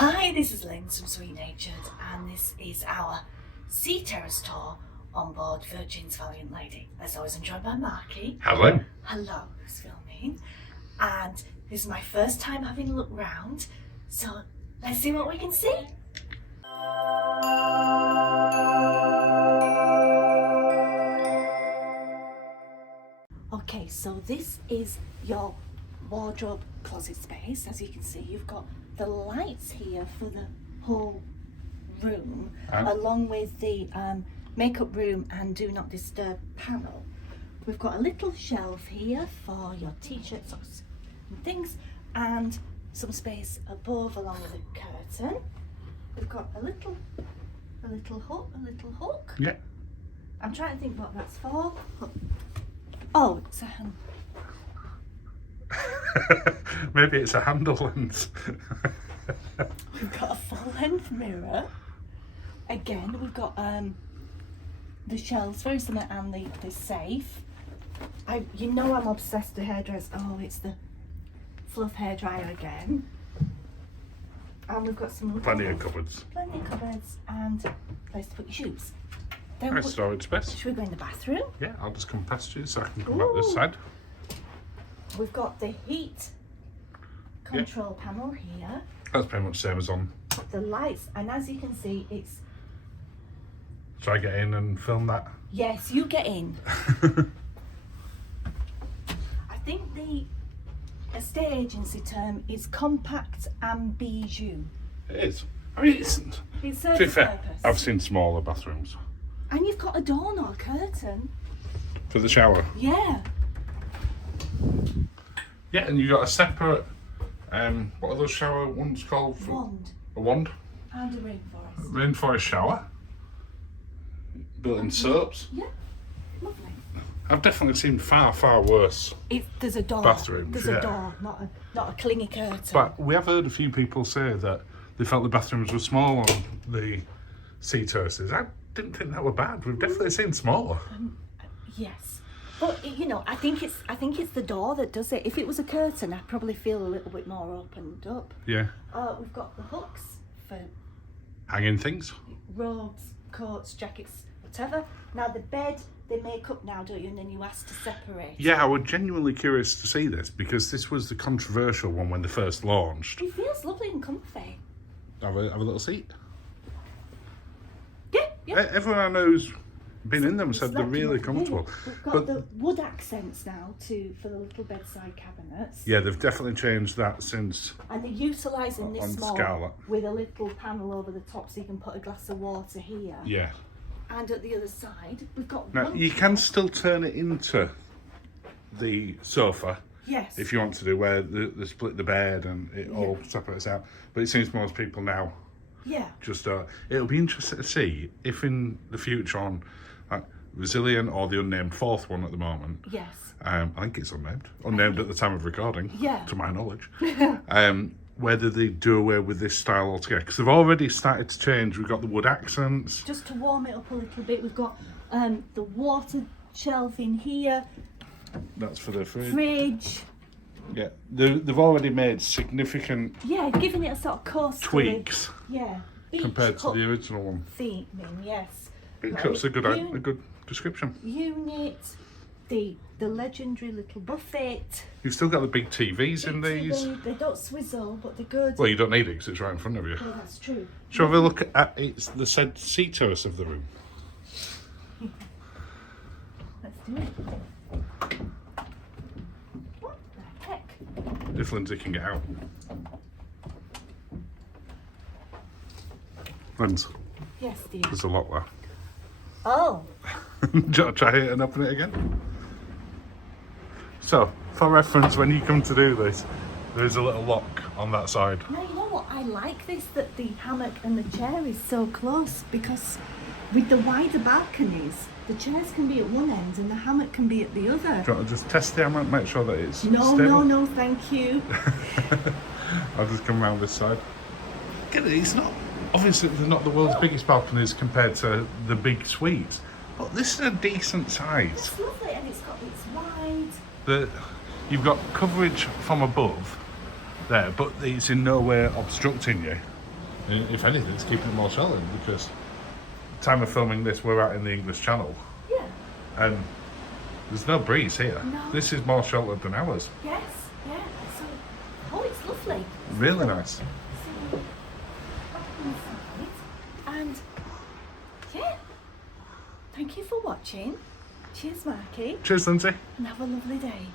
Hi, this is Linzi from Sweet Natured, and this is our Sea Terrace tour on board Virgin's Valiant Lady. As always, enjoyed by Marky. Hello. Hello, who's filming. And this is my first time having a look round, so let's see what we can see. Okay, so this is your wardrobe closet space. As you can see, you've got the lights here for the whole room, along with the makeup room and do not disturb panel. We've got a little shelf here for your t-shirts and things, and some space above along with a curtain. We've got a little hook. Yeah. I'm trying to think what that's for. Oh, it's a hand. Maybe it's a handle lens. We've got a full-length mirror. Again, we've got the shelves, very similar, and the safe. You know I'm obsessed with hairdressers. Oh, it's the fluff hairdryer again. And we've got some Plenty of cupboards. Plenty of cupboards and a place to put your shoes. Nice storage space. Should we go in the bathroom? Yeah, I'll just come past you so I can come out this side. We've got the heat control panel here. That's pretty much the same as on. The lights, and as you can see, it's... Shall I get in and film that? Yes, you get in. I think the estate agency term is compact and bijou. It is. I mean, it's It to serves be a fair, purpose. I've seen smaller bathrooms. And you've got a door, not a curtain. For the shower. Yeah. Yeah, and you got a separate, what are those shower ones called? Wand. A wand? And a rainforest. Rainforest shower. Built-in soaps. Yeah, lovely. I've definitely seen far, far worse. There's a door. Bathrooms, There's yeah. a door, not a clingy curtain. But we have heard a few people say that they felt the bathrooms were small on the sea terraces. I didn't think that were bad. We've definitely seen smaller. Yes, but you know, I think it's the door that does it. If it was a curtain, I'd probably feel a little bit more opened up. Yeah. We've got the hooks for Hanging things. robes, coats, jackets, whatever. Now the bed, they make up now, don't you? And then you ask to separate. Yeah, I was genuinely curious to see this because this was the controversial one when they first launched. It feels lovely and comfy. Have a little seat. Yeah. Everyone I know's been in them said they're Slept really in. comfortable. We've got But the wood accents now for the little bedside cabinets. yeah, they've definitely changed that since. And they're utilising On this more Scarlet. with a little panel over the top so you can put a glass of water here. Yeah. And at the other side, we've got Now one. you can still turn it into the sofa. Yes. If you want to do where they split the bed and it all separates out. But it seems most people now Yeah. just it'll be interesting to see if in the future on like Resilient or the unnamed fourth one at the moment. Yes. I think it's unnamed at the time of recording. Yeah. To my knowledge. Whether they do away with this style altogether, because they've already started to change. We've got the wood accents. Just to warm it up a little bit, we've got the water shelf in here, That's for the fridge. fridge. Yeah, they've already made significant Yeah, giving it a sort of coastal. tweaks Yeah. Beach compared to hut the original one. theming, yes. That's a good description. Unit, the legendary little buffet. You've still got the big TVs in these. They don't swizzle, but they're good. Well, you don't need it because it's right in front of you. Oh, that's true. Shall we have a look at the said sea terrace of the room? Let's do it. What the heck? If Lindsay can get out. Lindsay, Yes, dear. there's a lot there. Oh, Do you want to try it and open it again? So, for reference, when you come to do this, there is a little lock on that side. now you know what? I like this, that the hammock and the chair is so close, because with the wider balconies, the chairs can be at one end and the hammock can be at the other. Do you want to just test the hammer and make sure that it's No, stable? no, thank you. I'll just come around this side. Get it, it's not... Obviously, they're not the world's biggest balconies compared to the big suites, but this is a decent size. It's lovely, and it's wide. You've got coverage from above there, but it's in no way obstructing you. And if anything, it's keeping it more sheltered because time of filming this, we're out in the English Channel. Yeah. And there's no breeze here. No. This is more sheltered than ours. Yes, yeah. So, oh, it's lovely. Really nice. So, back inside. And, yeah. Thank you for watching. Cheers, Marky. Cheers, Lindsay. And have a lovely day.